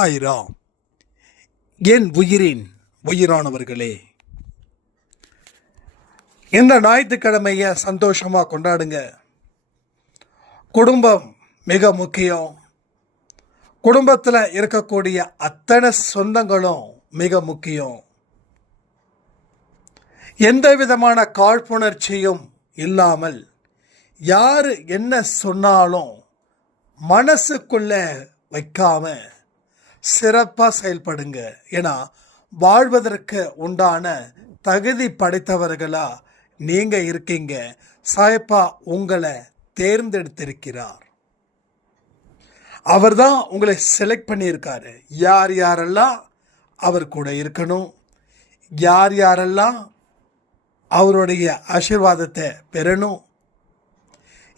சாய்ராம். என் உயிரின் உயிரானவர்களே, இந்த ஞாயிற்றுக்கிழமைய சந்தோஷமாக கொண்டாடுங்க. குடும்பம் மிக முக்கியம். குடும்பத்தில் இருக்கக்கூடிய அத்தனை சொந்தங்களும் மிக முக்கியம். எந்த விதமான காழ்ப்புணர்ச்சியும் இல்லாமல் யார் என்ன சொன்னாலும் மனசுக்குள்ள வைக்காம சிறப்பாக செயல்படுங்க. ஏன்னா வாழ்வதற்கு உண்டான தகுதி படைத்தவர்களா நீங்கள் இருக்கீங்க. சாயப்பா உங்களை தேர்ந்தெடுத்திருக்கிறார். அவர் தான் உங்களை செலக்ட் பண்ணியிருக்காரு. யார் யாரெல்லாம் அவர் கூட இருக்கணும், யார் யாரெல்லாம் அவருடைய ஆசீர்வாதத்தை பெறணும்,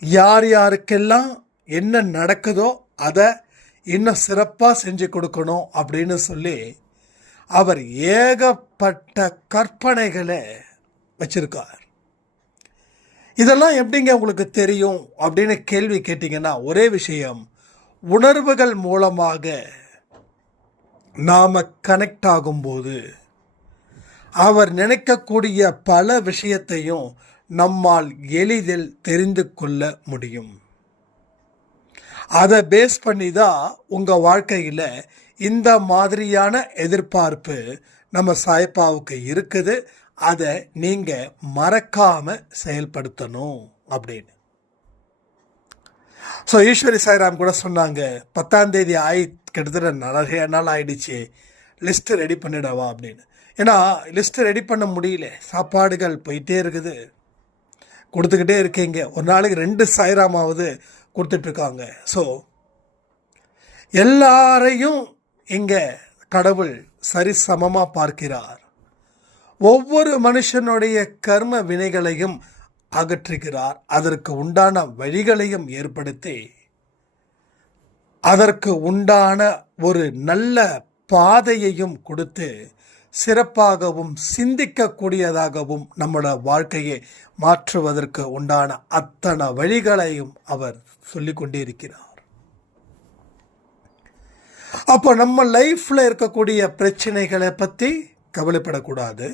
யார் யாருக்கெல்லாம் என்ன நடக்குதோ அதை இன்னும் சிறப்பாக செஞ்சு கொடுக்கணும் அப்படின்னு சொல்லி அவர் ஏகப்பட்ட கற்பனைகளை வச்சிருக்கார். இதெல்லாம் எப்படிங்க உங்களுக்கு தெரியும் அப்படின்னு கேள்வி கேட்டிங்கன்னா, ஒரே விஷயம், உணர்வுகள் மூலமாக நாம் கனெக்ட் ஆகும்போது அவர் நினைக்கக்கூடிய பல விஷயத்தையும் நம்மால் எளிதில் தெரிந்து கொள்ள முடியும். அதை பேஸ் பண்ணி தான் உங்கள் வாழ்க்கையில் இந்த மாதிரியான எதிர்பார்ப்பு நம்ம சாயப்பாவுக்கு இருக்குது. அதை நீங்கள் மறக்காமல் செயல்படுத்தணும் அப்படின்னு. ஸோ ஈஸ்வரி சாய்ராம் கூட சொன்னாங்க, 10ஆம் தேதி கிட்டத்தட்ட நிறைய நாள் ஆயிடுச்சு, லிஸ்ட்டு ரெடி பண்ணிடவா அப்படின்னு. ஏன்னா லிஸ்ட்டு ரெடி பண்ண முடியல, சாப்பாடுகள் போயிட்டே இருக்குது, கொடுத்துக்கிட்டே இருக்கீங்க. ஒரு நாளைக்கு 2 சாய்ராமாவது கொடுத்துட்ருக்காங்க. ஸோ எல்லாரையும் இங்கே கடவுள் சரிசமமாக பார்க்கிறார். ஒவ்வொரு மனுஷனுடைய கர்ம வினைகளையும் அகற்றுகிறார். அதற்கு உண்டான வழிகளையும் ஏற்படுத்தி அதற்கு உண்டான ஒரு நல்ல பாதையையும் கொடுத்து சிறப்பாகவும் சிந்திக்கக்கூடியதாகவும் நம்மளோட வாழ்க்கையை மாற்றுவதற்கு உண்டான அத்தனை வழிகளையும் அவர் சொல்லி கொண்டே இருக்கிறார். அப்போ நம்ம லைஃப்பில் இருக்கக்கூடிய பிரச்சனைகளை பற்றி கவலைப்படக்கூடாது.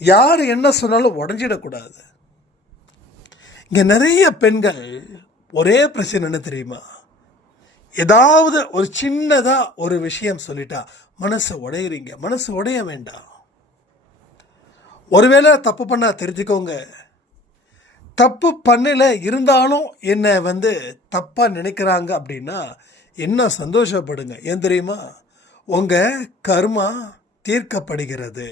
யார் என்ன சொன்னாலும் உடஞ்சிடக்கூடாது. இங்கே நிறைய பெண்கள் ஒரே பிரச்சனை என்ன தெரியுமா, ஏதாவது ஒரு சின்னதாக ஒரு விஷயம் சொல்லிட்டா மனசை உடையிறீங்க. மனசு உடைய வேண்டாம். ஒருவேளை தப்பு பண்ணா தெரிஞ்சுக்கோங்க. தப்பு பண்ணல இருந்தாலும் என்னை தப்பாக நினைக்கிறாங்க அப்படின்னா என்ன சந்தோஷப்படுங்க. ஏன் தெரியுமா, உங்கள் கர்மா தீர்க்கப்படுகிறது.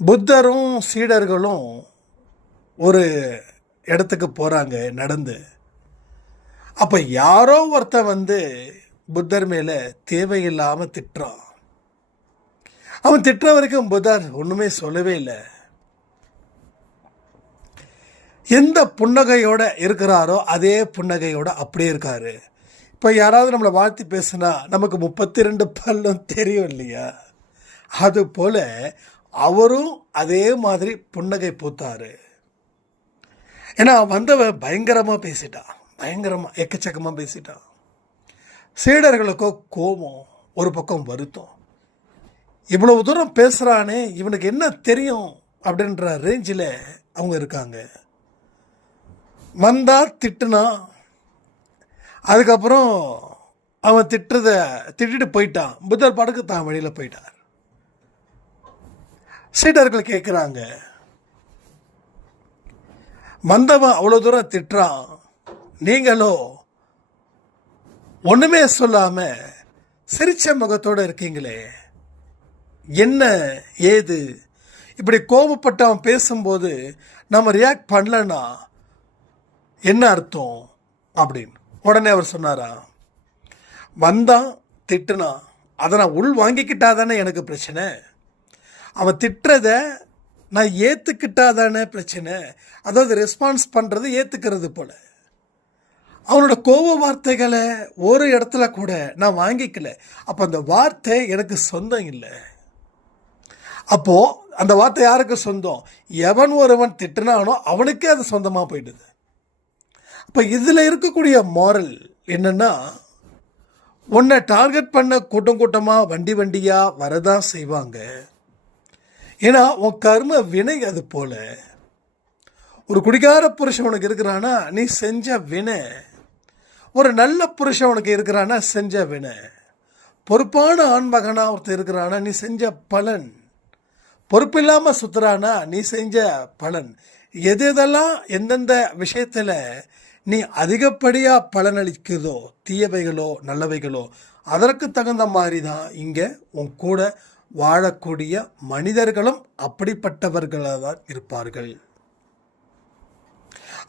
புத்தரும் சீடர்களும் ஒரு இடத்துக்கு போகிறாங்க நடந்து. அப்போ யாரோ ஒருத்தன் புத்தர் மேலே தேவையில்லாமல் திட்டுறான். அவன் திட்டுற வரைக்கும் புத்தர் ஒன்றுமே சொல்லவே இல்லை. எந்த புன்னகையோடு இருக்கிறாரோ அதே புன்னகையோடு அப்படியே இருக்காரு. இப்போ யாராவது நம்மளை வாழ்த்தி பேசுனா நமக்கு 32 பல்லும் தெரியும் இல்லையா, அது போல் அவரும் அதே மாதிரி புன்னகை பூத்தாரு. ஏன்னா வந்தவன் பயங்கரமாக பேசிட்டான், பயங்கரமாக எக்கச்சக்கமாக பேசிட்டான். சீடர்களுக்கோ கோபம், ஒரு பக்கம் வருத்தம். இவ்வளவு தூரம் பேசுகிறானே, இவனுக்கு என்ன தெரியும் அப்படின்ற ரேஞ்சில் அவங்க இருக்காங்க. வந்தா திட்டுனா, அதுக்கப்புறம் அவன் திட்டிட்டு போயிட்டான். புத்தர் பாட்டுக்கு தான் வழியில் போயிட்டார். சீடர்கள் கேட்குறாங்க, வந்தவன் அவ்வளோ தூரம் திட்டுறான், நீங்களோ ஒன்றுமே சொல்லாமல் சிரிச்ச முகத்தோடு இருக்கீங்களே, என்ன ஏது? இப்படி கோபப்பட்டு அவன் பேசும்போது நம்ம ரியாக்ட் பண்ணலன்னா என்ன அர்த்தம் அப்படின்னு. உடனே அவர் சொன்னாரா, வந்தான் திட்டுனா அதை நான் உள் வாங்கிக்கிட்டா தானே எனக்கு பிரச்சனை, அவன் திட்டுறத நான் ஏற்றுக்கிட்டா தானே பிரச்சனை. அதாவது ரெஸ்பான்ஸ் பண்ணுறது ஏற்றுக்கிறது போல். அவனோட கோப வார்த்தைகளை ஒரு இடத்துல கூட நான் வாங்கிக்கல. அப்போ அந்த வார்த்தை எனக்கு சொந்தம் இல்லை. அப்போது அந்த வார்த்தை யாருக்கு சொந்தம்? எவன் ஒருவன் திட்டுனானோ அவனுக்கே அது சொந்தமாக போயிடுது. அப்போ இதில் இருக்கக்கூடிய மாரல் என்னென்னா, உன்னை டார்கெட் பண்ண கூட்டம் கூட்டமாக வண்டி வண்டியாக வரதான் செய்வாங்க. ஏன்னா உன் கர்ம வினை அது போல. ஒரு குடிகார புருஷன் உனக்கு இருக்கிறானா நீ செஞ்ச வினை. ஒரு நல்ல புருஷன் உனக்கு இருக்கிறானா செஞ்ச வினை. பொறுப்பான ஆண்மகனா ஒருத்தர் இருக்கிறானா நீ செஞ்ச பலன். பொறுப்பில்லாமல் சுத்துறானா நீ செஞ்ச பலன். எதெல்லாம் எந்தெந்த விஷயத்தில் நீ அதிகப்படியாக பலனளிக்குதோ, தீயவைகளோ நல்லவைகளோ, அதற்கு தகுந்த மாதிரி தான் இங்கே உன் கூட வாழக்கூடிய மனிதர்களும் அப்படிப்பட்டவர்களாக தான் இருப்பார்கள்.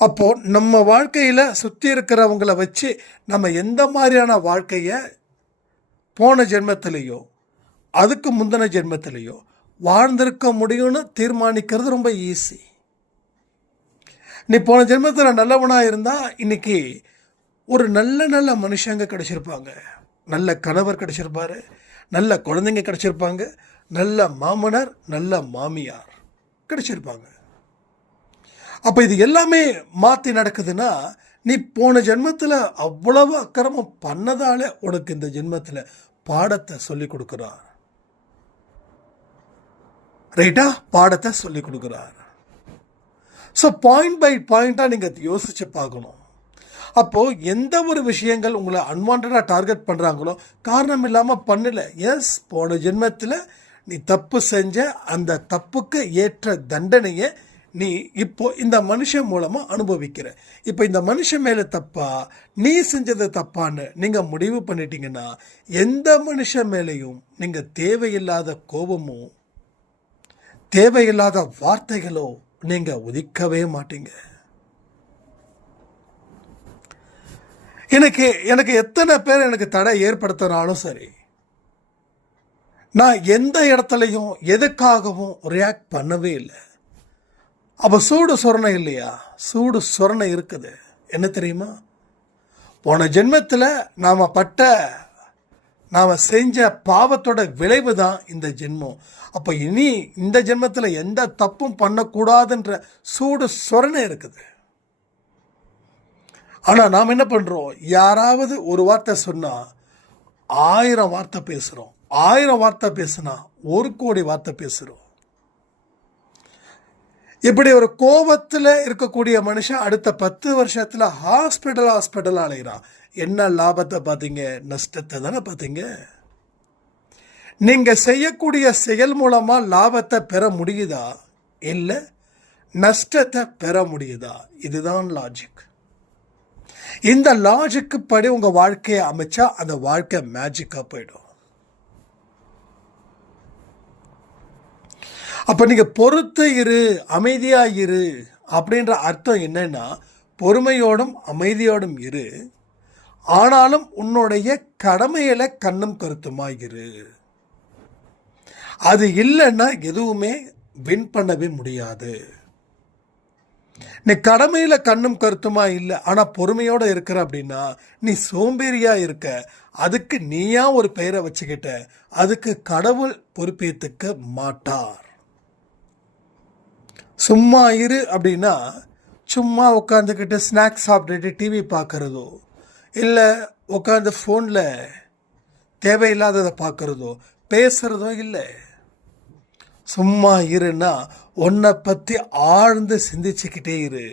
அப்போது நம்ம வாழ்க்கையில் சுற்றி இருக்கிறவங்கள வச்சு நம்ம எந்த மாதிரியான வாழ்க்கையை போன ஜென்மத்திலேயோ அதுக்கு முந்தின ஜென்மத்திலேயோ வாழ்ந்திருக்க முடியும்னு தீர்மானிக்கிறது ரொம்ப ஈஸி. நீ போன ஜென்மத்தில் நல்லவனாக இருந்தால் இன்னைக்கு ஒரு நல்ல நல்ல மனுஷங்க கிடச்சிருப்பாங்க. நல்ல கணவர் கிடச்சிருப்பாரு, நல்ல குழந்தைங்க கிடச்சிருப்பாங்க, நல்ல மாமனார் நல்ல மாமியார் கிடச்சிருப்பாங்க. அப்போ இது எல்லாமே மாற்றி நடக்குதுன்னா நீ போன ஜென்மத்தில் அவ்வளவு அக்கிரமம் பண்ணதால உனக்கு இந்த ஜென்மத்தில் பாடத்தை சொல்லி கொடுக்குறார். ரைட்டா? பாடத்தை சொல்லி கொடுக்குறார். ஸோ பாயிண்ட் பை பாயிண்டாக நீங்கள் யோசிச்சு பார்க்கணும். அப்போது எந்த ஒரு விஷயங்கள் உங்களை அன்வான்டாக டார்கெட் பண்ணுறாங்களோ காரணம் இல்லாமல் பண்ணலை. எஸ், போன ஜென்மத்தில் நீ தப்பு செஞ்ச அந்த தப்புக்கு ஏற்ற தண்டனையை நீ இப்போ இந்த மனுஷன் மூலமாக அனுபவிக்கிற. இப்போ இந்த மனுஷன் மேலே தப்பா நீ செஞ்சது தப்பான்னு நீங்கள் முடிவு பண்ணிட்டீங்கன்னா எந்த மனுஷன் மேலேயும் நீங்கள் தேவையில்லாத கோபமோ தேவையில்லாத வார்த்தைகளோ நீங்கள் உதிக்கவே மாட்டீங்க. எனக்கு எத்தனை பேர் எனக்கு தடை ஏற்படுத்தினாலும் சரி, நான் எந்த இடத்துலையும் எதுக்காகவும் ரியாக்ட் பண்ணவே இல்லை. அப்போ சூடு சொரணை இல்லையா? சூடு சொரணை இருக்குது. என்ன தெரியுமா? போன ஜென்மத்தில் நாம் செஞ்ச பாவத்தோட விளைவு தான் இந்த ஜென்மம். அப்போ இனி இந்த ஜென்மத்தில் எந்த தப்பும் பண்ணக்கூடாதுன்ற சூடு சொரணை இருக்குது. ஆனால் நாம் என்ன பண்ணுறோம்? யாராவது ஒரு வார்த்தை சொன்னால் 1000 வார்த்தை பேசுகிறோம். 1000 வார்த்தை பேசுனா 1 கோடி வார்த்தை பேசுகிறோம். இப்படி ஒரு கோபத்தில் இருக்கக்கூடிய மனுஷன் அடுத்த 10 வருஷத்தில் ஹாஸ்பிட்டல் அலைகிறான். என்ன லாபத்தை பார்த்தீங்க? நஷ்டத்தை தானே பார்த்தீங்க. நீங்கள் செய்யக்கூடிய செயல் மூலமாக லாபத்தை பெற முடியுதா, இல்லை நஷ்டத்தை பெற முடியுதா? இதுதான் லாஜிக். இந்த லாஜிக்கு படி உங்கள் வாழ்க்கையை அமைச்சா அந்த வாழ்க்கை மேஜிக்காக போயிடும். அப்போ நீங்கள் பொறுத்து இரு, அமைதியாக இரு அப்படின்ற அர்த்தம் என்னன்னா, பொறுமையோடும் அமைதியோடும் இரு, ஆனாலும் உன்னுடைய கடமையில கண்ணும் கருத்துமாக இரு. அது இல்லைன்னா எதுவுமே வின் பண்ணவே முடியாது. நீ கடமையில கண்ணும் கருத்துமா இல்லை, ஆனால் பொறுமையோடு இருக்கிற அப்படின்னா நீ சோம்பேறியா இருக்க. அதுக்கு நீயா ஒரு பெயரை வச்சுக்கிட்ட, அதுக்கு கடவுள் பொறுப்பேற்றுக்க மாட்டார். சும்மா இரு அப்படின்னா சும்மா உட்காந்துக்கிட்டு ஸ்நாக்ஸ் சாப்பிட்டுட்டு டிவி பார்க்குறதோ, இல்லை உட்காந்து ஃபோனில் தேவையில்லாததை பார்க்குறதோ பேசுகிறதோ இல்லை. சும்மா இருன்னா உன்னை பற்றி ஆழ்ந்து சிந்திச்சுக்கிட்டே இரு.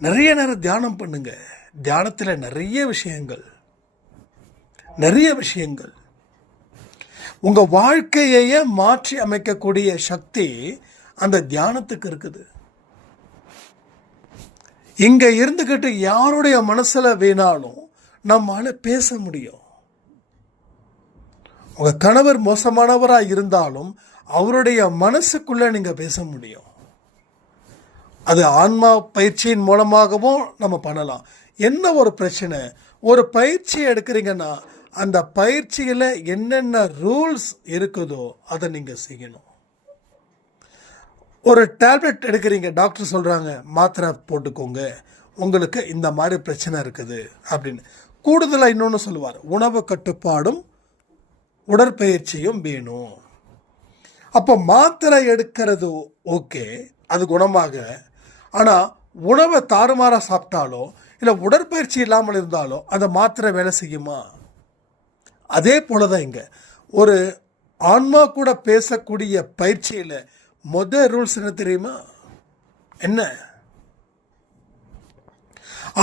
நிறைய நேரம் தியானம் பண்ணுங்க. தியானத்தில் நிறைய விஷயங்கள் உங்கள் வாழ்க்கையே மாற்றி அமைக்கக்கூடிய சக்தி அந்த தியானத்துக்கு இருக்குது. இங்கே இருந்துக்கிட்டு யாருடைய மனசில் வேணாலும் நம்மால பேச முடியும். உங்கள் கணவர் மோசமானவராக இருந்தாலும் அவருடைய மனசுக்குள்ளே நீங்கள் பேச முடியும். அது ஆன்மா பயிற்சியின் மூலமாகவும் நம்ம பண்ணலாம். என்ன ஒரு பிரச்சனை, ஒரு பயிற்சி எடுக்கிறீங்கன்னா அந்த பயிற்சியில் என்னென்ன ரூல்ஸ் இருக்குதோ அதை நீங்கள் செய்யணும். ஒரு டேப்லெட் எடுக்கிறீங்க, டாக்டர் சொல்கிறாங்க மாத்திரை போட்டுக்கோங்க, உங்களுக்கு இந்த மாதிரி பிரச்சனை இருக்குது அப்படின்னு. கூடுதலாக இன்னொன்று சொல்லுவார், உணவு கட்டுப்பாடும் உடற்பயிற்சியும் வேணும். அப்போ மாத்திரை எடுக்கிறது ஓகே, அது குணமாக. ஆனால் உணவை தாறுமாறாக சாப்பிட்டாலோ இல்லை உடற்பயிற்சி இல்லாமல் இருந்தாலோ அந்த மாத்திரை வேலை செய்யுமா? அதே போல தான் இங்கே ஒரு ஆன்மா கூட பேசக்கூடிய பயிற்சியில் ரூல்ஸ் என்ன தெரியுமா? என்ன?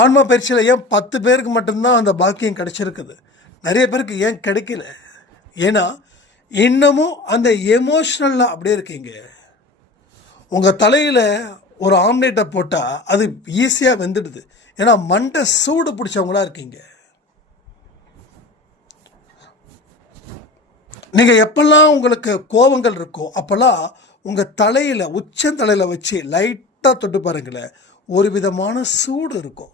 ஆன்மா பயிற்சியில் ஏன் 10 பேருக்கு மட்டும்தான் அந்த பாக்கியம் கிடைச்சிருக்குது, நிறைய பேருக்கு ஏன் கிடைக்கல? ஏன்னா இன்னமும் அந்த எமோஷ்னலில் அப்படியே இருக்கீங்க. உங்கள் தலையில் ஒரு ஆம்லேட்டை போட்டால் அது ஈஸியாக வெந்துடுது. ஏன்னா மண்டை சூடு பிடிச்சவங்களா இருக்கீங்க. நீங்கள் எப்பெல்லாம் உங்களுக்கு கோபங்கள் இருக்கோ அப்போல்லாம் உங்கள் தலையில் உச்சந்தலையில் வச்சு லைட்டாக தொட்டு பாருங்களேன், ஒரு விதமான சூடு இருக்கும்.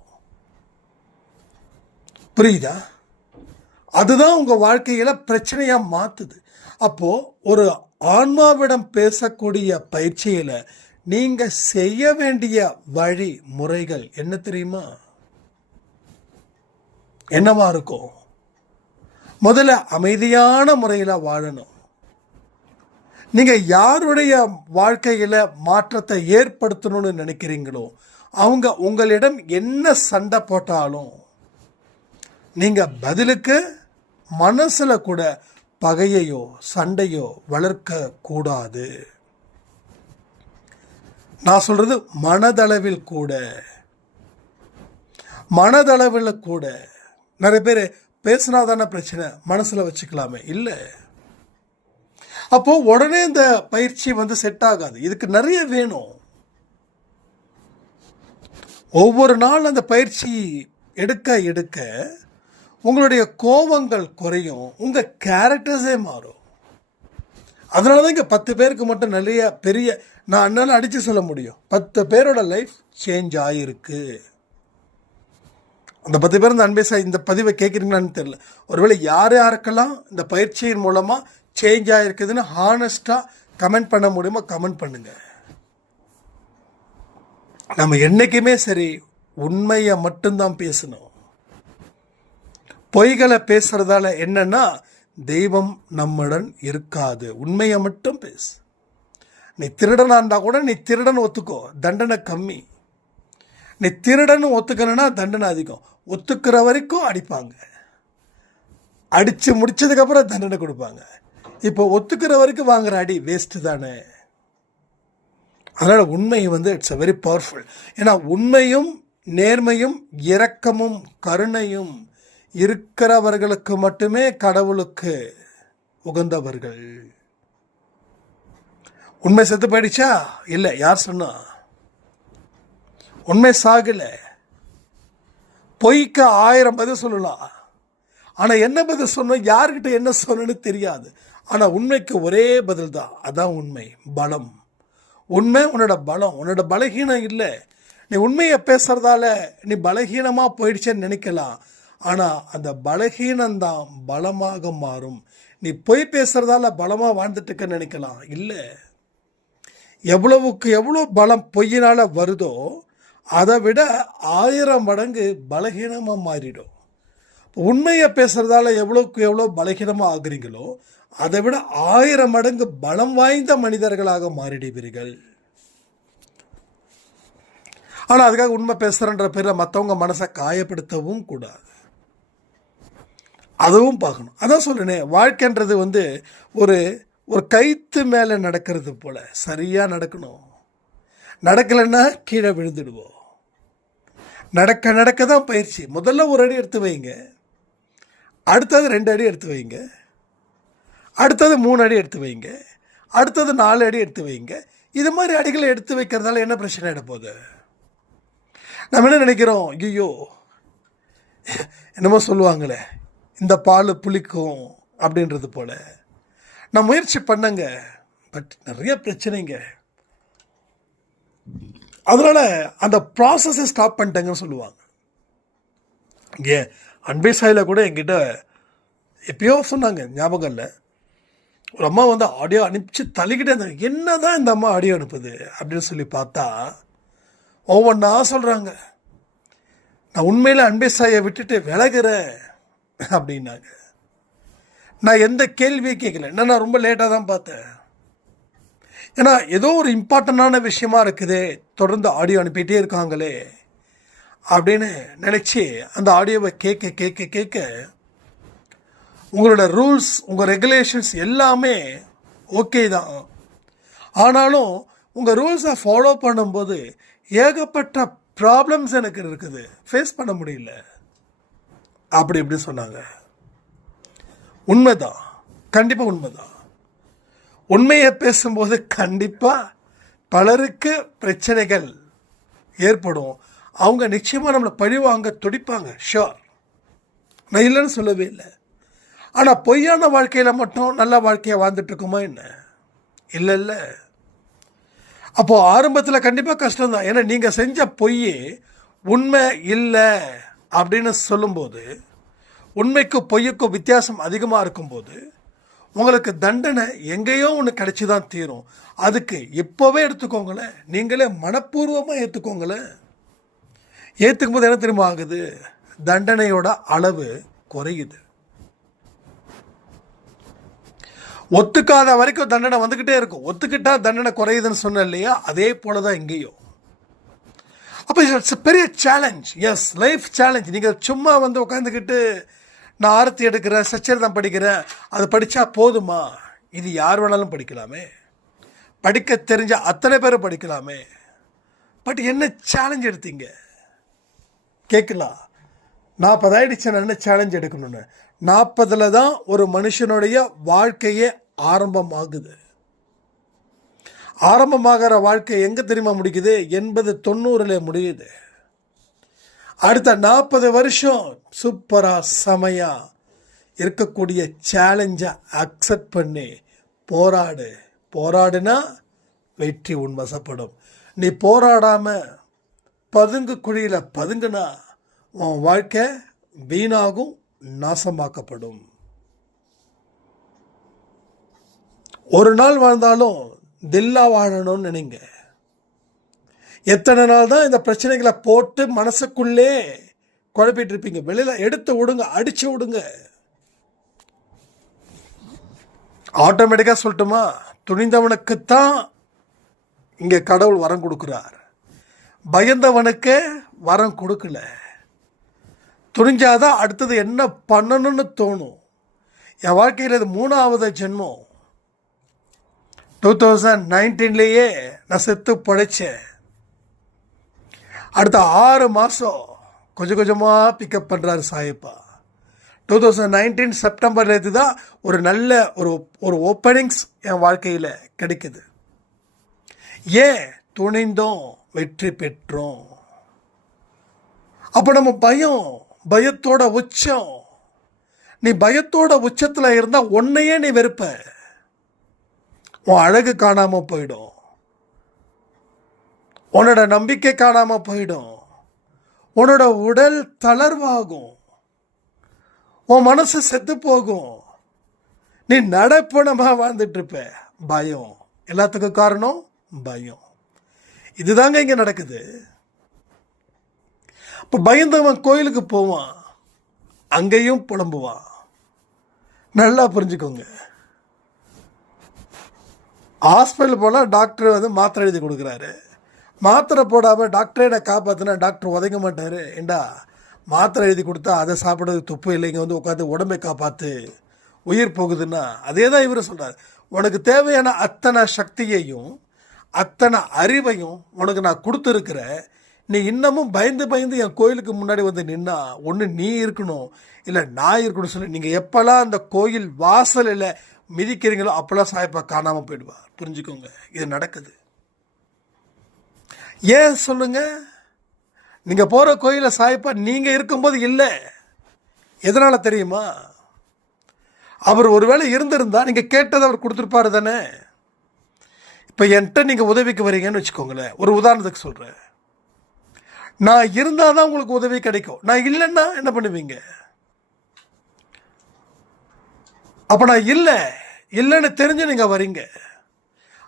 புரியுதா? அதுதான் உங்கள் வாழ்க்கையில் பிரச்சனையாக மாற்றுது. அப்போது ஒரு ஆன்மாவிடம் பேசக்கூடிய பயிற்சியில் நீங்கள் செய்ய வேண்டிய வழி முறைகள் என்ன தெரியுமா? என்னவா இருக்கும்? முதல்ல அமைதியான முறையில் வாழணும். நீங்கள் யாருடைய வாழ்க்கையில் மாற்றத்தை ஏற்படுத்தணும்னு நினைக்கிறீங்களோ அவங்க உங்களிடம் என்ன சண்டை போட்டாலும் நீங்கள் பதிலுக்கு மனசில் கூட பகையையோ சண்டையோ வளர்க்க கூடாது. நான் சொல்றது மனதளவில் கூட நிறைய பேர் பேசினாதான பிரச்சனை, மனசில் வச்சுக்கலாமே, இல்லை. அப்போ உடனே இந்த பயிற்சி செட் ஆகாது. இதுக்கு நிறைய வேணும். ஒவ்வொரு நாள் அந்த பயிற்சி எடுக்க எடுக்க உங்களுடைய கோபங்கள் குறையும், உங்கள் கேரக்டர்ஸே மாறும். அதனால தான் இங்கே 10 பேருக்கு மட்டும் நிறைய பெரிய நான் அண்ணாலும் அடித்து சொல்ல முடியும், 10 பேரோட லைஃப் சேஞ்ச் ஆகிருக்கு. அந்த 10 பேர் இந்த அன்பேசா இந்த பதிவை கேட்குறீங்களான்னு தெரியல. ஒருவேளை யார் யாருக்கெல்லாம் இந்த பயிற்சியின் மூலமாக சேஞ்ச் ஆகிருக்குதுன்னு ஹானஸ்டாக கமெண்ட் பண்ண முடியுமோ கமெண்ட் பண்ணுங்கள். நம்ம என்றைக்குமே சரி உண்மையை மட்டும்தான் பேசணும். பொய்களை பேசுறதால என்னன்னா தெய்வம் நம்முடன் இருக்காது. உண்மையை மட்டும் பேசு. நீ திருடனா இருந்தா கூட நீ திருடன் ஒத்துக்கோ, தண்டனை கம்மி. நீ திருடன் ஒத்துக்கணும்னா தண்டனை அதிகம். ஒத்துக்கிற வரைக்கும் அடிப்பாங்க, அடித்து முடிச்சதுக்கப்புறம் தண்டனை கொடுப்பாங்க. இப்போ ஒத்துக்கிற வரைக்கும் வாங்குற அடி வேஸ்ட்டு தானே. அதனால் உண்மை இட்ஸ் அ வெரி பவர்ஃபுல். ஏன்னா உண்மையும் நேர்மையும் இரக்கமும் கருணையும் இருக்கிறவர்களுக்கு மட்டுமே கடவுளுக்கு உகந்தவர்கள். உண்மை செத்து போயிடுச்சா? இல்லை. யார் சொன்னா? உண்மை சாகல. பொய்க்கு 1000 பதில் சொல்லலாம், ஆனால் என்ன பதில் சொன்னோம், யார்கிட்ட என்ன சொன்னு தெரியாது. ஆனால் உண்மைக்கு ஒரே பதில் தான். அதான் உண்மை, பலம். உண்மை உன்னோட பலம், உன்னோட பலகீனம் இல்லை. நீ உண்மையை பேசுறதால நீ பலகீனமாக போயிடுச்சேன்னு நினைக்கலாம், ஆனால் அந்த பலகீனம்தான் பலமாக மாறும். நீ பொய் பேசுறதால பலமாக வாழ்ந்துட்டு இருக்க நினைக்கலாம், இல்லை. எவ்வளவுக்கு எவ்வளோ பலம் பொய்யினால் வருதோ அதை விட 1000 மடங்கு பலகீனமாக மாறிடும். உண்மையை பேசுறதால எவ்வளோக்கு எவ்வளோ பலகீனமாக ஆகுறீங்களோ அதை விட 1000 மடங்கு பலம் வாய்ந்த மனிதர்களாக மாறிடுவீர்கள். ஆனால் அதுக்காக உண்மை பேசுகிறன்ற பேரில் மற்றவங்க மனசை காயப்படுத்தவும் கூடாது, அதுவும் பார்க்கணும். அதான் சொல்கிறேனே, வாழ்க்கைன்றது ஒரு ஒரு கயிற்று மேலே நடக்கிறது போல் சரியாக நடக்கணும். நடக்கலைன்னா கீழே விழுந்துடுவோம். நடக்க நடக்க தான் பயிற்சி. முதல்ல 1 அடி எடுத்து வைங்க, அடுத்தது 2 அடி எடுத்து வைங்க, அடுத்தது 3 அடி எடுத்து வைங்க, அடுத்தது 4 அடி எடுத்து வைங்க. இது மாதிரி அடிகளை எடுத்து வைக்கிறதால என்ன பிரச்சனை ஆகிட போகுது? நம்ம என்ன நினைக்கிறோம், ஐயோ என்னமோ சொல்லுவாங்களே இந்த பால் புளிக்கும் அப்படின்றது போல். நான் முயற்சி பண்ணங்க, பட் நிறைய பிரச்சனைங்க. அதனால் அந்த ப்ராசஸை ஸ்டாப் பண்ணிட்டேங்கன்னு சொல்லுவாங்க. இங்கே அன்பே சாயில் கூட என்கிட்ட எப்பயோ சொன்னாங்க, ஞாபகம் இல்லை, ஒரு அம்மா ஆடியோ அனுப்பிச்சு தள்ளிக்கிட்டே இருந்தாங்க. என்ன தான் இந்த அம்மா ஆடியோ அனுப்புது அப்படின்னு சொல்லி பார்த்தா ஒவ்வொன்றா சொல்கிறாங்க, நான் உண்மையில் அன்பே சாயை விட்டுட்டு விலகிறேன் அப்படின்னாங்க. நான் எந்த கேள்வியும் கேட்கல, நான் ரொம்ப லேட்டாக தான் பார்த்தேன். ஏன்னா ஏதோ ஒரு இம்பார்ட்டண்டான விஷயமா இருக்குதே, தொடர்ந்து ஆடியோ அனுப்பிட்டே இருக்காங்களே அப்படின்னு நினச்சி அந்த ஆடியோவை கேட்க கேட்க கேட்க உங்களோட ரூல்ஸ், உங்கள் ரெகுலேஷன்ஸ் எல்லாமே ஓகே தான். ஆனாலும் உங்கள் ரூல்ஸை ஃபாலோ பண்ணும்போது ஏகப்பட்ட ப்ராப்ளம்ஸ் எனக்கு இருக்குது, ஃபேஸ் பண்ண முடியல அப்படி இப்படி சொன்னாங்க. உண்மைதான், கண்டிப்பாக உண்மைதான். உண்மையை பேசும்போது கண்டிப்பாக பலருக்கு பிரச்சனைகள் ஏற்படும். அவங்க நிச்சயமாக நம்மளை பழிவாங்க துடிப்பாங்க, ஷோர், நான் இல்லைன்னு சொல்லவே இல்லை. ஆனால் பொய்யான வாழ்க்கையில் மட்டும் நல்ல வாழ்க்கையை வாழ்ந்துட்டு இருக்கோமா என்ன? இல்லை இல்லை. அப்போது ஆரம்பத்தில் கண்டிப்பாக கஷ்டம்தான். ஏன்னா நீங்கள் செஞ்ச பொய் உண்மை இல்லை அப்படின்னு சொல்லும்போது, உண்மைக்கும் பொய்யுக்கும் வித்தியாசம் அதிகமாக இருக்கும்போது உங்களுக்கு தண்டனை எங்கேயோ ஒன்று கிடைச்சி தான் தீரும். அதுக்கு இப்போவே எடுத்துக்கோங்களேன், நீங்களே மனப்பூர்வமாக ஏற்றுக்கோங்களேன். ஏற்றுக்கும் போது என்ன தெரியுமா ஆகுது? தண்டனையோட அளவு குறையுது. ஒத்துக்காத வரைக்கும் தண்டனை வந்துக்கிட்டே இருக்கும். ஒத்துக்கிட்டா தண்டனை குறையுதுன்னு சொன்ன இல்லையா? அதே போல தான் இங்கேயும். அப்போ இட்ஸ் பெரிய சேலஞ்ச். S, life challenge. நீங்கள் சும்மா வந்து உட்காந்துக்கிட்டு நான் ஆரத்தி எடுக்கிறேன், சச்சரிதம் படிக்கிறேன், அது படித்தா போதுமா? இது யார் வேணாலும் படிக்கலாமே, படிக்க தெரிஞ்ச அத்தனை பேரும் படிக்கலாமே. பட் என்ன சேலஞ்ச் எடுத்தீங்க கேட்கலாம். 40 ஆயிடுச்சு, நான் என்ன சேலஞ்ச் எடுக்கணும்னு. 40 தான் ஒரு மனுஷனுடைய வாழ்க்கையே ஆரம்பமாகுது. ஆரம்பமாகிற வாழ்க்கை எங்கே தெரியுமா முடிக்குது? 80-90 முடியுது. அடுத்த 40 வருஷம் சூப்பராக செமையாக இருக்கக்கூடிய சேலஞ்சை அக்செப்ட் பண்ணி போராடுனா வெற்றி உன்வசப்படும். நீ போராடாமல் பதுங்கு குழியில் பதுங்குனா உன் வாழ்க்கை வீணாகும், நாசமாக்கப்படும். ஒரு நாள் வாழ்ந்தாலும் தில்லா வாழணும்னு நினைங்க. எத்தனை நாள் தான் இந்த பிரச்சனைகளை போட்டு மனசுக்குள்ளே குழப்பிட்டு இருப்பீங்க? வெளியில் எடுத்து விடுங்க, அடிச்சு விடுங்க. ஆட்டோமேட்டிக்காக சொல்லட்டுமா, துணிந்தவனுக்குத்தான் இங்கே கடவுள் வரம் கொடுக்குறார், பயந்தவனுக்கு வரம் கொடுக்கல. துணிஞ்சாதான் அடுத்தது என்ன பண்ணணும்னு தோணும். என் வாழ்க்கையில் இது 3வது ஜென்மம். 2019 நான் செத்து பழைச்சேன். அடுத்த 6 மாதம் கொஞ்சம் கொஞ்சமாக பிக்கப் பண்ணுறாரு சாயப்பா. 2019 செப்டம்பர்லேருந்து தான் ஒரு நல்ல ஒரு ஓப்பனிங்ஸ் என் வாழ்க்கையில் கிடைக்குது. ஏன்? துணிந்தோம், வெற்றி பெற்றோம். அப்போ நம்ம பயத்தோட உச்சம். நீ பயத்தோட உச்சத்தில் இருந்தால் உன்னையே நீ வெறுப்ப. உன் அழகு காணாமல் போயிடும், உன்னோட நம்பிக்கை காணாமல் போயிடும், உன்னோட உடல் தளர்வாகும், உன் மனசு செத்து போகும், நீ நடப்பணமாக வாழ்ந்துட்டு இருப்ப. பயம், எல்லாத்துக்கும் காரணம் பயம். இதுதாங்க இங்கே நடக்குது. இப்போ பயந்தவன் கோயிலுக்கு போவான், அங்கேயும் புலம்புவான். நல்லா புரிஞ்சுக்கோங்க. ஹாஸ்பிட்டல் போனால் டாக்டர் வந்து மாத்திரை எழுதி கொடுக்குறாரு. மாத்திரை போடாமல் டாக்டரே என்னை காப்பாற்றினா டாக்டர் உதைக்க மாட்டார். ஏண்டா மாத்திரை எழுதி கொடுத்தா அதை சாப்பிட்றதுக்கு துப்பு இல்லைங்க, வந்து உட்காந்து உடம்பை காப்பாற்று, உயிர் போகுதுன்னா அதே தான் இவர் சொல்கிறார். உனக்கு தேவையான அத்தனை சக்தியையும் அத்தனை அறிவையும் உனக்கு நான் கொடுத்துருக்குறேன். நீ இன்னமும் பயந்து என் கோயிலுக்கு முன்னாடி வந்து நின்னா ஒன்று நீ இருக்கணும், இல்லை நான் இருக்கணும் சொல்லி நீங்கள் எப்போல்லாம் அந்த கோயில் வாசலில் மிதிக்கிறீங்களோ அப்போல்லாம் சாயப்பா காணாமல் போயிடுவார். புரிஞ்சுக்கோங்க, இது நடக்குது. ஏன் சொல்லுங்க? நீங்கள் போகிற கோயிலில் சாயப்பா நீங்கள் இருக்கும்போது இல்லை. எதனால் தெரியுமா? அவர் ஒருவேளை இருந்திருந்தா நீங்கள் கேட்டதை அவர் கொடுத்துருப்பாரு தானே. இப்போ என்கிட்ட நீங்கள் உதவிக்கு வரீங்கன்னு வச்சுக்கோங்களேன், ஒரு உதாரணத்துக்கு சொல்கிறேன். நான் இருந்தால் தான் உங்களுக்கு உதவி கிடைக்கும், நான் இல்லைன்னா என்ன பண்ணுவீங்க? அப்போ நான் இல்லைன்னு தெரிஞ்சு நீங்கள் வரீங்க.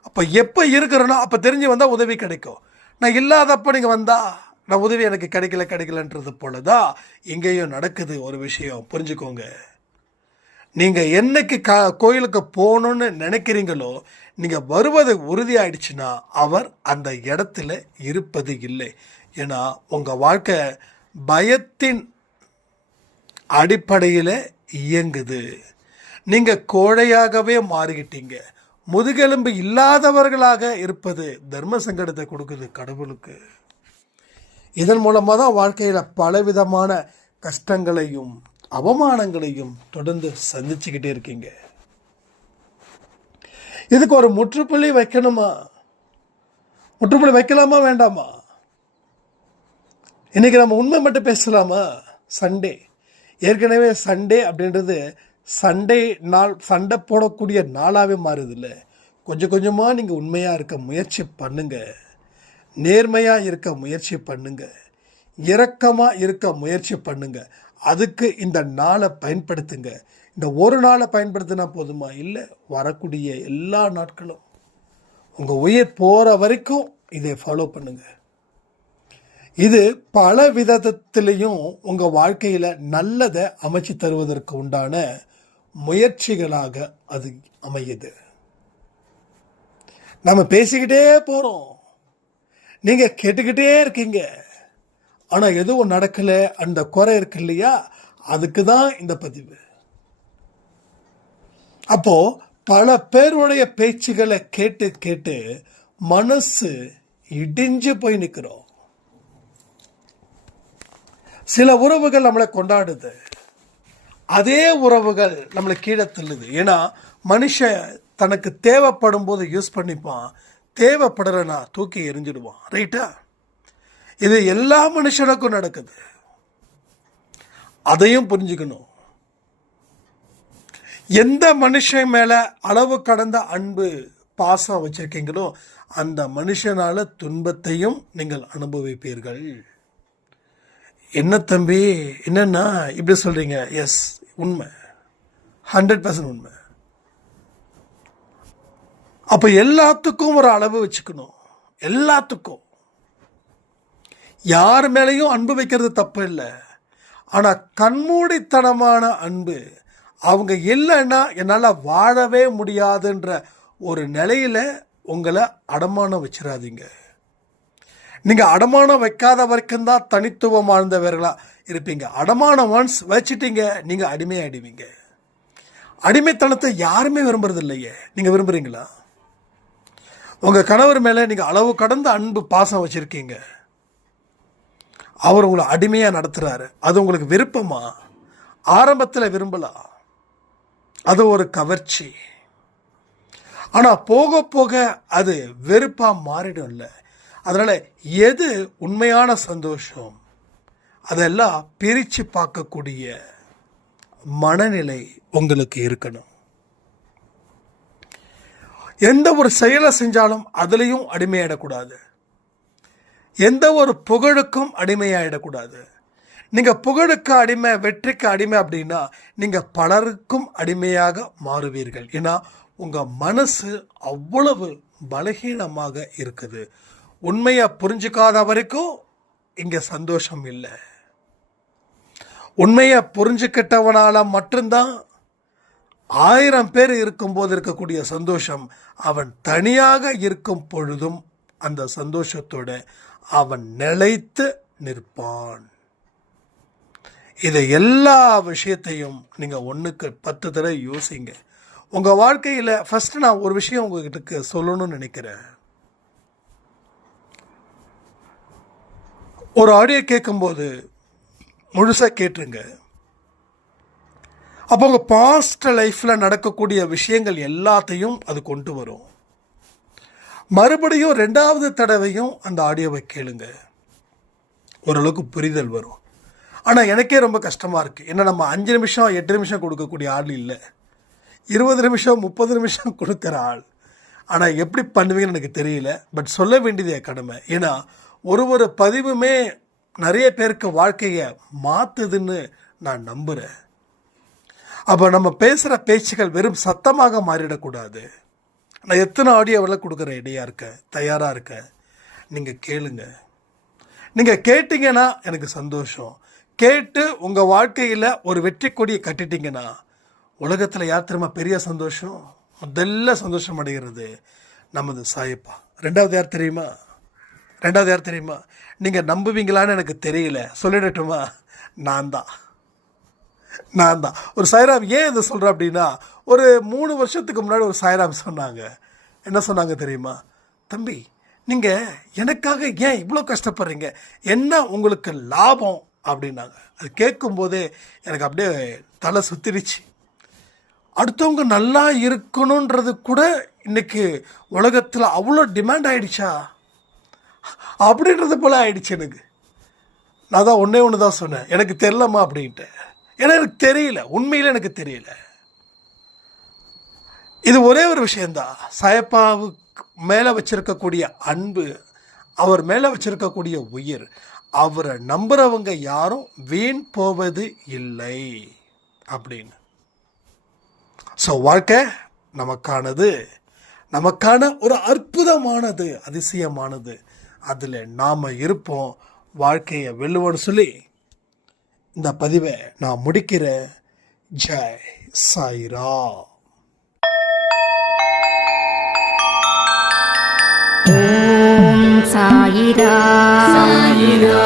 அப்போ எப்போ இருக்கிறேனோ அப்போ தெரிஞ்சு வந்தால் உதவி கிடைக்கும். நான் இல்லாதப்போ நீங்கள் வந்தால் நான் உதவி எனக்கு கிடைக்கலன்றது போல தான் இங்கேயும் நடக்குது ஒரு விஷயம். புரிஞ்சுக்கோங்க. நீங்கள் என்னைக்கு கோயிலுக்கு போகணுன்னு நினைக்கிறீங்களோ, நீங்கள் வருவது உறுதியாயிடுச்சுன்னா அவர் அந்த இடத்துல இருப்பது இல்லை. ஏன்னா உங்கள் வாழ்க்கை பயத்தின் அடிப்படையில் இயங்குது. நீங்கள் கோழையாகவே மாறிக்கிட்டீங்க. முதுகெலும்பு இல்லாதவர்களாக இருப்பது தர்ம சங்கடத்தை கொடுக்குது கடவுளுக்கு. இதன் மூலமாக தான் வாழ்க்கையில் பலவிதமான கஷ்டங்களையும் அவமானங்களையும் தொடர்ந்து சந்திச்சுக்கிட்டே இருக்கீங்க. இதுக்கு ஒரு முற்றுப்புள்ளி வைக்கணுமா? முற்றுப்புள்ளி வைக்கலாமா வேண்டாமா? இன்னைக்கு நம்ம உண்மை மட்டும் பேசலாமா? சண்டே, ஏற்கனவே சண்டே அப்படின்றது சண்டே நாள், சண்டை போடக்கூடிய நாளாகவே மாறுது இல்லை. கொஞ்சம் கொஞ்சமாக நீங்கள் உண்மையாக இருக்க முயற்சி பண்ணுங்க, நேர்மையாக இருக்க முயற்சி பண்ணுங்க, இரக்கமாக இருக்க முயற்சி பண்ணுங்க. அதுக்கு இந்த நாளை பயன்படுத்துங்க. இந்த ஒரு நாளை பயன்படுத்தினா போதுமா? இல்லை, வரக்கூடிய எல்லா நாட்களும் உங்கள் உயிர் போகிற வரைக்கும் இதை ஃபாலோ பண்ணுங்க. இது பல விதத்திலையும் உங்கள் வாழ்க்கையில் நல்லதை அமைச்சு தருவதற்கு உண்டான முயற்சிகளாக அது அமையுது. நம்ம பேசிக்கிட்டே போகிறோம், நீங்கள் கேட்டுக்கிட்டே இருக்கீங்க, ஆனால் எதுவும் நடக்கலை. அந்த குறை இருக்கு இல்லையா, அதுக்கு தான் இந்த பதிவு. அப்போ பல பேருடைய பேச்சுகளை கேட்டு கேட்டு மனசு இடிஞ்சு போய் நிற்கிறோம். சில உறவுகள் நம்மளை கொண்டாடுது, அதே உறவுகள் நம்மளை கீழே தள்ளுது. ஏன்னா மனுஷன் தனக்கு தேவைப்படும் போது யூஸ் பண்ணிப்பான், தேவைப்படுறனா தூக்கி எரிஞ்சிடுவான். ரைட்டா? இது எல்லா மனுஷனுக்கும் நடக்குது, அதையும் புரிஞ்சுக்கணும். எந்த மனுஷன் மேல அளவு கடந்த அன்பு பாசம் வச்சிருக்கீங்களோ அந்த மனுஷனால துன்பத்தையும் நீங்கள் அனுபவிப்பீர்கள். என்ன தம்பி, என்னன்னா இப்படி சொல்றீங்க? எஸ், உண்மை, 100% உண்மை. அப்ப எல்லாத்துக்கும் ஒரு அளவு வச்சுக்கணும். எல்லாத்துக்கும் யார் மேலேயும் அன்பு வைக்கிறது தப்பு இல்லை. ஆனால் கண்மூடித்தனமான அன்பு, அவங்க இல்லைன்னா என்னால் வாழவே முடியாதுன்ற ஒரு நிலையில் உங்களை அடமானம் வச்சிடாதீங்க. நீங்கள் அடமானம் வைக்காத வரைக்கும் தான் தனித்துவம் வாழ்ந்தவர்களாக இருப்பீங்க. அடமானம் ஒன்ஸ் வச்சுட்டீங்க, நீங்கள் அடிமையாயிடுவீங்க. அடிமைத்தனத்தை யாருமே விரும்புறது இல்லையே. நீங்கள் விரும்புகிறீங்களா? உங்கள் கணவர் மேலே நீங்கள் அளவு கடந்த அன்பு பாசம் வச்சுருக்கீங்க, அவர் உங்களை அடிமையாக நடத்துகிறாரு. அது உங்களுக்கு விருப்பமா? ஆரம்பத்தில் விரும்பலாம், அது ஒரு கவர்ச்சி. ஆனால் போக போக அது வெறுப்பாக மாறிடும் இல்லை. அதனால் எது உண்மையான சந்தோஷம் அதெல்லாம் பிரித்து பார்க்கக்கூடிய மனநிலை உங்களுக்கு இருக்கணும். எந்த ஒரு செயலை செஞ்சாலும் அதுலேயும் அடிமையாயிடக்கூடாது. எந்த ஒரு புகழுக்கும் அடிமையாயிடக்கூடாது. நீங்கள் புகழுக்கு அடிமை, வெற்றிக்கு அடிமை அப்படின்னா நீங்கள் பலருக்கும் அடிமையாக மாறுவீர்கள். ஏன்னா உங்கள் மனசு அவ்வளவு பலகீனமாக இருக்குது. உண்மையை புரிஞ்சுக்காத வரைக்கும் இங்கே சந்தோஷம் இல்லை. உண்மையை புரிஞ்சுக்கிட்டவனால மட்டும்தான் 1000 பேர் இருக்கும்போது இருக்கக்கூடிய சந்தோஷம் அவன் தனியாக இருக்கும் பொழுதும் அந்த சந்தோஷத்தோட அவன் நிலைத்து நிற்பான். இதை எல்லா விஷயத்தையும் நீங்கள் 1க்கு 10 தடவை யோசிங்க. உங்கள் வாழ்க்கையில் ஃபஸ்ட்டு நான் ஒரு விஷயம் உங்ககிட்ட சொல்லணும்னு நினைக்கிறேன். ஒரு ஆடியோ கேட்கும்போது முழுசாக கேட்டுருங்க. அப்போ உங்கள் பாஸ்ட் லைஃப்பில் நடக்கக்கூடிய விஷயங்கள் எல்லாத்தையும் அது கொண்டு வரும். மறுபடியும் 2வது தடவையும் அந்த ஆடியோவை கேளுங்க, ஓரளவுக்கு புரிதல் வரும். ஆனால் எனக்கே ரொம்ப கஷ்டமாக இருக்குது. ஏன்னா நம்ம 5 நிமிஷம் 8 நிமிஷம் கொடுக்கக்கூடிய ஆள் இல்லை, 20 நிமிஷம் 30 நிமிஷம் கொடுக்குற ஆள். ஆனால் எப்படி பண்ணுவீங்கன்னு எனக்கு தெரியல. பட் சொல்ல வேண்டியது என் கடமை. ஏன்னா ஒரு பதிவுமே நிறைய பேருக்கு வாழ்க்கையை மாற்றுதுன்னு நான் நம்புகிறேன். அப்போ நம்ம பேசுகிற பேச்சுகள் வெறும் சத்தமாக மாறிடக்கூடாது. நான் எத்தனை ஆடியோவில் கொடுக்குற ரெடியாக இருக்கேன், தயாராக இருக்கேன். நீங்கள் கேளுங்க. நீங்கள் கேட்டிங்கன்னா எனக்கு சந்தோஷம். கேட்டு உங்கள் வாழ்க்கையில் ஒரு வெற்றி கொடியை கட்டிட்டீங்கன்னா உலகத்தில் யார் தெரியுமா பெரிய சந்தோஷம்? முதல்ல சந்தோஷம் அடைகிறது நமது சாயப்பா. 2வது யார் தெரியுமா? 2வது யார் தெரியுமா? நீங்கள் நம்புவீங்களான்னு எனக்கு தெரியல, சொல்லிடட்டுமா? நான் தான். நான் தான் ஒரு சாய்ராம். ஏன் இதை சொல்கிறேன் அப்படின்னா, ஒரு 3 வருஷத்துக்கு முன்னாடி ஒரு சாய்ராம் சொன்னாங்க. என்ன சொன்னாங்க தெரியுமா? தம்பி, நீங்கள் எனக்காக ஏன் இவ்வளோ கஷ்டப்படுறீங்க, என்ன உங்களுக்கு லாபம் அப்படின்னாங்க. அது கேட்கும்போதே எனக்கு அப்படியே தலை சுத்திடுச்சு. அடுத்தவங்க நல்லா இருக்கணுன்றது கூட இன்னைக்கு உலகத்தில் அவ்வளோ டிமாண்ட் ஆயிடுச்சா அப்படின்றது போல ஆயிடுச்சு எனக்கு. நான் தான் ஒன்று தான் சொன்னேன், எனக்கு தெரியலம்மா அப்படின்ட்டு. ஏன்னா எனக்கு தெரியல, உண்மையில் எனக்கு தெரியல. இது ஒரே ஒரு விஷயந்தான். சாயப்பாவுக்கு மேலே வச்சிருக்கக்கூடிய அன்பு, அவர் மேலே வச்சிருக்கக்கூடிய உயிர், அவரை நம்புறவங்க யாரும் வீண் போவது இல்லை அப்படின்னு. ஸோ வாழ்க்கை நமக்கானது, நமக்கான ஒரு அற்புதமானது, அதிசயமானது. அதில் நாம் இருப்போம், வாழ்க்கையை வெல்லுவோன்னு சொல்லி இந்த பதிவை நான் முடிக்கிறேன். ஜெய் சாய்ராம். ஓம் சாயிரா சாயிரா.